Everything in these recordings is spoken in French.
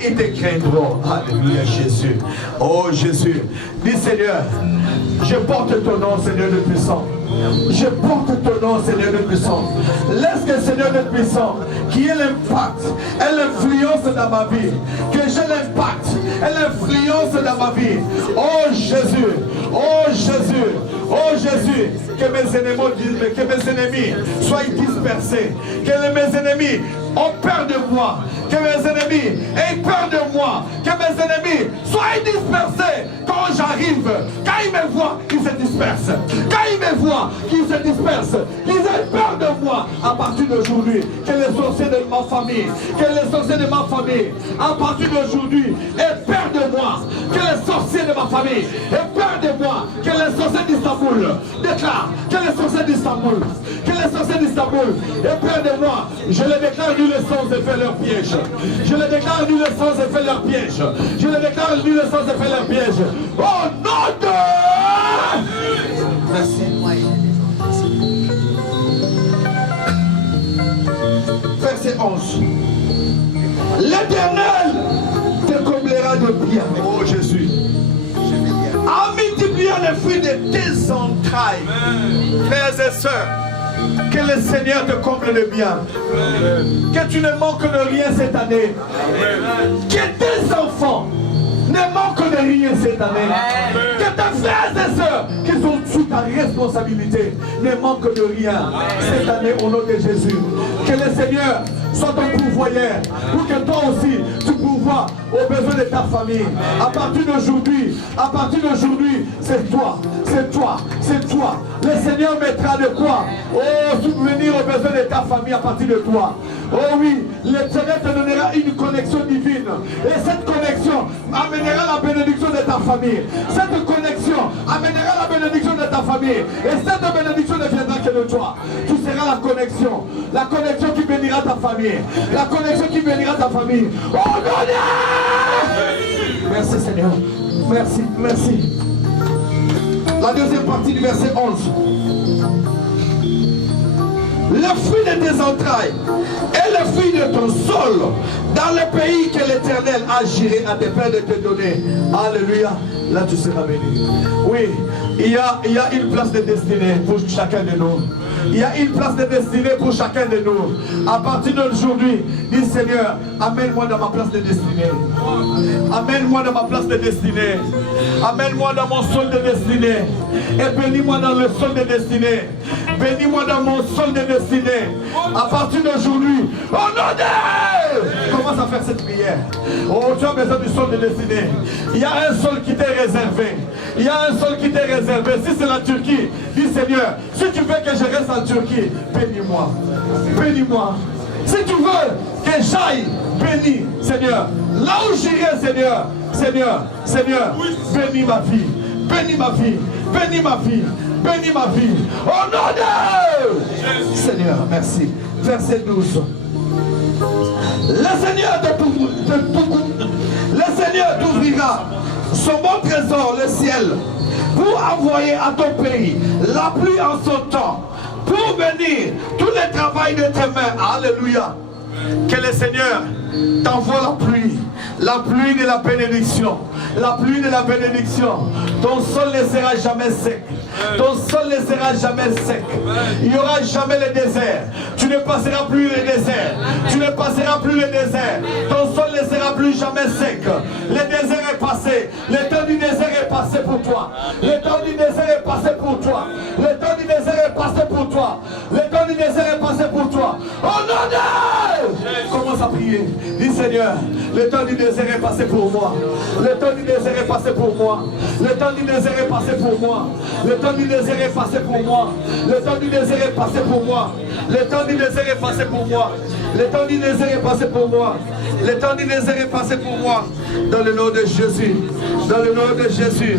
et ils te craindront. Alléluia, Jésus. Oh Jésus. Dis Seigneur, je porte ton nom, Seigneur de puissant. Je porte ton nom, Seigneur de puissant. Laisse que Seigneur de puissant, qui ait l'impact et l'influence dans ma vie, que j'ai l'impact et l'influence dans ma vie. Oh Jésus, oh Jésus, oh Jésus, que mes ennemis soient dispersés, que mes ennemis ont peur de moi, que mes ennemis aient peur de moi, que mes ennemis soient dispersés quand j'arrive. Quand ils me voient, ils se dispersent. Quand ils me voient, qu'ils se dispersent, qu'ils aient peur de moi. À partir d'aujourd'hui, que les sorciers de ma famille, que les sorciers de ma famille, à partir d'aujourd'hui, aient peur de moi. Que les sorciers de ma famille aient peur de moi. Que les sorciers d'Istanbul déclarent, que les sorciers d'Istanbul, que les sorciers d'Istanbul aient peur de moi. Je les déclare nuls sans effet leur piège. Je les déclare nuls sans effet leur piège. Je les déclare nuls sans effet leur piège. Au nom de... Merci. Verset 11. L'Éternel te comblera de bien. Oh Jésus. En multipliant les fruits de tes entrailles. Frères et sœurs, que le Seigneur te comble de bien. Que tu ne manques de rien cette année. Que tes enfants ne manquent de rien cette année. Que tes frères et sœurs qui sont sous ta responsabilité ne manquent de rien cette année au nom de Jésus. Que le Seigneur soit ton pourvoyeur pour que toi aussi tu pourvoies aux besoins de ta famille. À partir d'aujourd'hui, c'est toi, c'est toi, c'est toi. Le Seigneur mettra de quoi subvenir aux besoins de ta famille à partir de toi. Oh oui, le Seigneur te donnera une connexion divine. Et cette connexion amènera la bénédiction de ta famille. Cette connexion amènera la bénédiction de ta famille. Et cette bénédiction ne viendra que de toi. Tu seras la connexion qui bénira ta famille. La connexion qui bénira ta famille. Oh non! Merci Seigneur. Merci, merci. La deuxième partie du verset 11. Le fruit de tes entrailles et le fruit de ton sol dans le pays que l'Éternel a juré à tes pères de te donner. Alléluia. Là tu seras béni. Oui, il y a une place de destinée pour chacun de nous. Il y a une place de destinée pour chacun de nous. À partir d'aujourd'hui, dis Seigneur, amène-moi dans ma place de destinée. Amène-moi dans ma place de destinée. Amène-moi dans mon sol de destinée. Et bénis-moi dans le sol de destinée. Bénis-moi dans mon sol de destinée. À partir d'aujourd'hui, oh non, commence à faire cette prière. Oh, tu as besoin du sol de destinée. Il y a un sol qui t'est réservé. Il y a un sol qui t'est réservé. Si c'est la Turquie, dis Seigneur, si tu veux que je reste en Turquie, bénis-moi. Bénis-moi. Si tu veux que j'aille, bénis, Seigneur. Là où j'irai, Seigneur, Seigneur, bénis ma vie. Bénis ma vie. Bénis ma vie. Bénis ma vie. Au nom de Seigneur, merci. Verset 12. Le Seigneur t'ouvrira son bon trésor, le ciel, pour envoyer à ton pays la pluie en son temps, pour bénir tout le travail de tes mains. Alléluia. Que le Seigneur t'envoie la pluie de la bénédiction. La pluie de la bénédiction. Ton sol ne sera jamais sec. Ton sol ne sera jamais sec. Il n'y aura jamais le désert. Tu ne passeras plus le désert. Tu ne passeras plus le désert. Ton sol ne sera plus jamais sec. Le désert est passé. Le temps du désert est passé pour toi. Le temps du désert est passé pour toi. Le temps du désert est passé pour toi. Le temps du désert est passé pour toi. Oh non, non! Commence à prier. Dis Seigneur, le temps du désert est passé pour moi. Le temps du désert est passé pour moi. Le temps du désert est passé pour moi. Le temps du désert est passé pour moi. Le temps du désert est passé pour moi. Le temps du désert est passé pour moi. Le temps du désert est passé pour moi. Le temps du désert est passé pour moi. Dans le nom de Jésus. Dans le nom de Jésus.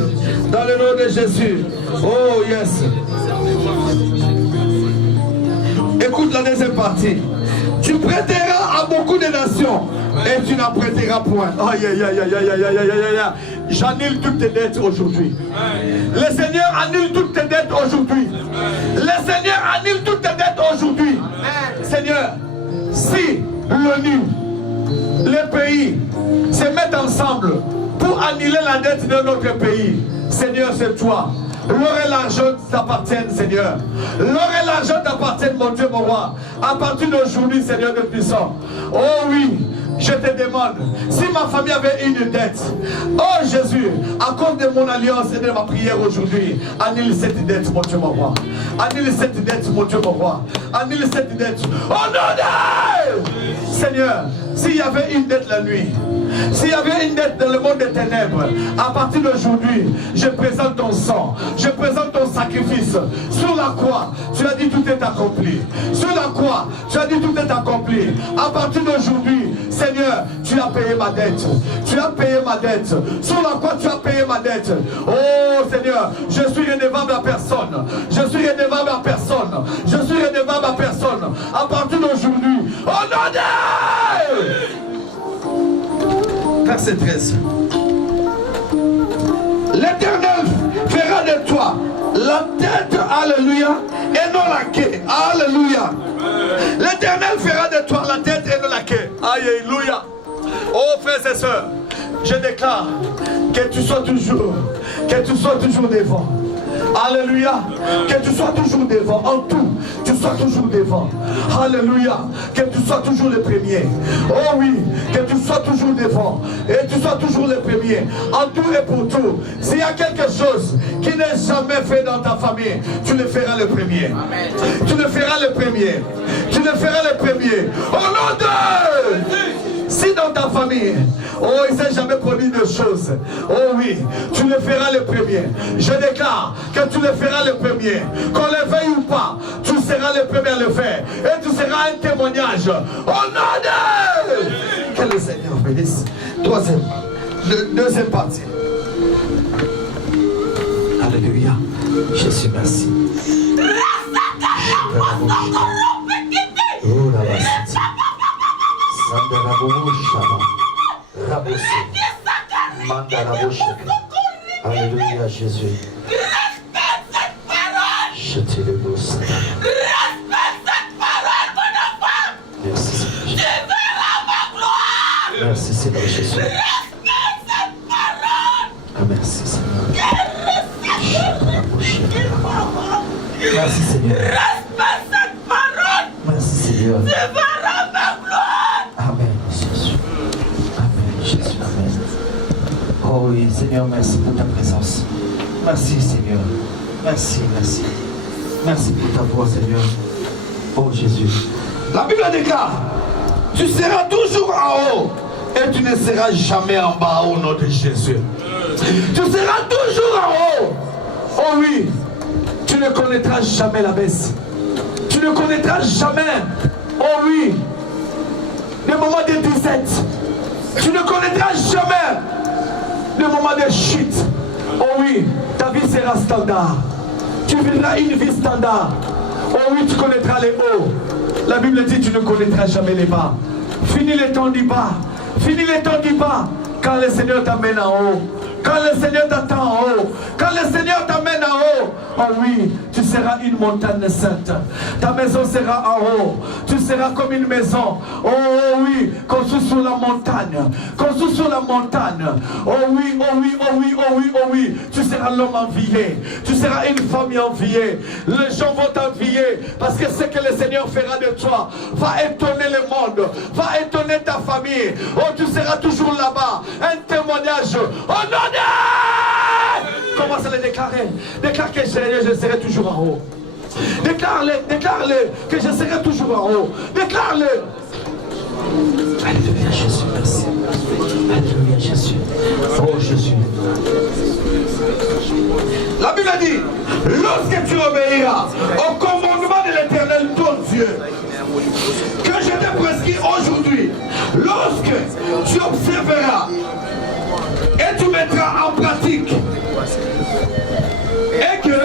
Dans le nom de Jésus. Oh yes. Écoute la deuxième partie. Tu prêteras à beaucoup de nations et tu n'en prêteras point. Aïe, aïe, aïe, aïe, aïe, aïe, aïe, aïe, aïe. J'annule toutes tes dettes aujourd'hui. Le Seigneur annule toutes tes dettes aujourd'hui. Le Seigneur annule toutes tes dettes aujourd'hui. Seigneur, si l'ONU, les pays, mettre ensemble pour annuler la dette de notre pays. Seigneur, c'est toi. L'or et l'argent t'appartiennent, Seigneur. L'or et l'argent t'appartiennent, mon Dieu, mon roi. À partir d'aujourd'hui, Seigneur de puissant. Oh oui, je te demande, si ma famille avait une dette, oh Jésus, à cause de mon alliance et de ma prière aujourd'hui, annule cette dette, mon Dieu, mon roi. Annule cette dette, mon Dieu, mon roi. Annule cette dette. Oh non, Seigneur, s'il y avait une dette la nuit, s'il y avait une dette dans le monde des ténèbres, à partir d'aujourd'hui, je présente ton sang, je présente ton sacrifice. Sur la croix, tu as dit tout est accompli. Sur la croix, tu as dit tout est accompli. À partir d'aujourd'hui, Seigneur, tu as payé ma dette. Tu as payé ma dette. Sur la croix, tu as payé ma dette. Oh Seigneur, je suis redevable à personne. Je suis redevable à personne. Je suis redevable à personne. À partir d'aujourd'hui, oh non! Verset 13. L'Éternel fera de toi la tête, alléluia, et non la queue. Alléluia. L'Éternel fera de toi la tête et non la queue. Alléluia. Oh frères et sœurs, je déclare que tu sois toujours devant. Alléluia. Que tu sois toujours devant. En tout, tu sois toujours devant. Alléluia. Que tu sois toujours le premier. Oh oui. Que tu sois toujours devant. Et tu sois toujours le premier. En tout et pour tout. S'il y a quelque chose qui n'est jamais fait dans ta famille, tu le feras le premier. Amen. Tu le feras le premier. Tu le feras le premier. Au nom de... Si dans ta famille, oh, il ne s'est jamais produit de choses, oh oui, tu le feras le premier. Je déclare que tu le feras le premier. Qu'on le veuille ou pas, tu seras le premier à le faire. Et tu seras un témoignage. Oh non de... Que le Seigneur bénisse. Deuxième partie. Alléluia. Jésus, merci. Oh la bastille. Alléluia Jésus. Respecte cette parole. Je te le beau Seigneur. Respecte cette parole, mon enfant. Merci Seigneur. Tu verras ma gloire. Merci Seigneur Jésus. Respecte cette parole. Ah, merci Seigneur. Merci Seigneur. Respecte cette parole. Merci Seigneur. Tu verras ma gloire. Amen Jésus. Amen Jésus. Amen. Oh oui Seigneur, merci pour ta présence. Merci Seigneur. Merci, merci. Merci pour ta voix Seigneur. Oh Jésus. La Bible déclare, tu seras toujours en haut et tu ne seras jamais en bas au nom de Jésus. Tu seras toujours en haut. Oh oui. Tu ne connaîtras jamais la baisse. Tu ne connaîtras jamais, oh oui, les moments de disette. Tu ne connaîtras jamais les moments de chute. Oh oui, ta vie sera standard. Tu vivras une vie standard. Oh oui, tu connaîtras les hauts. La Bible dit tu ne connaîtras jamais les bas. Finis les temps du bas. Finis les temps du bas. Quand le Seigneur t'amène en haut. Quand le Seigneur t'attend en haut, quand le Seigneur t'amène en haut, oh oui, tu seras une montagne sainte. Ta maison sera en haut. Tu seras comme une maison, oh oui, construite sur la montagne. Construite sur la montagne. Oh oui, oh oui, oh oui, oh oui, oh oui. Tu seras l'homme envié. Tu seras une famille enviée. Les gens vont t'envier parce que ce que le Seigneur fera de toi va étonner le monde, va étonner ta famille. Oh, tu seras toujours là-bas. Un témoignage. Oh non! Commence à le déclarer. Déclare que je serai toujours en haut. Déclare-le que je serai toujours en haut. Déclare-le. Alléluia Jésus, merci. Alléluia Jésus. Oh Jésus. La Bible dit, lorsque tu obéiras au commandement de l'Éternel ton Dieu, que je t'ai prescrit aujourd'hui, lorsque tu observeras et tu mettras en pratique et que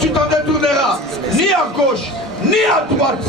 tu t'en détourneras ni à gauche ni à droite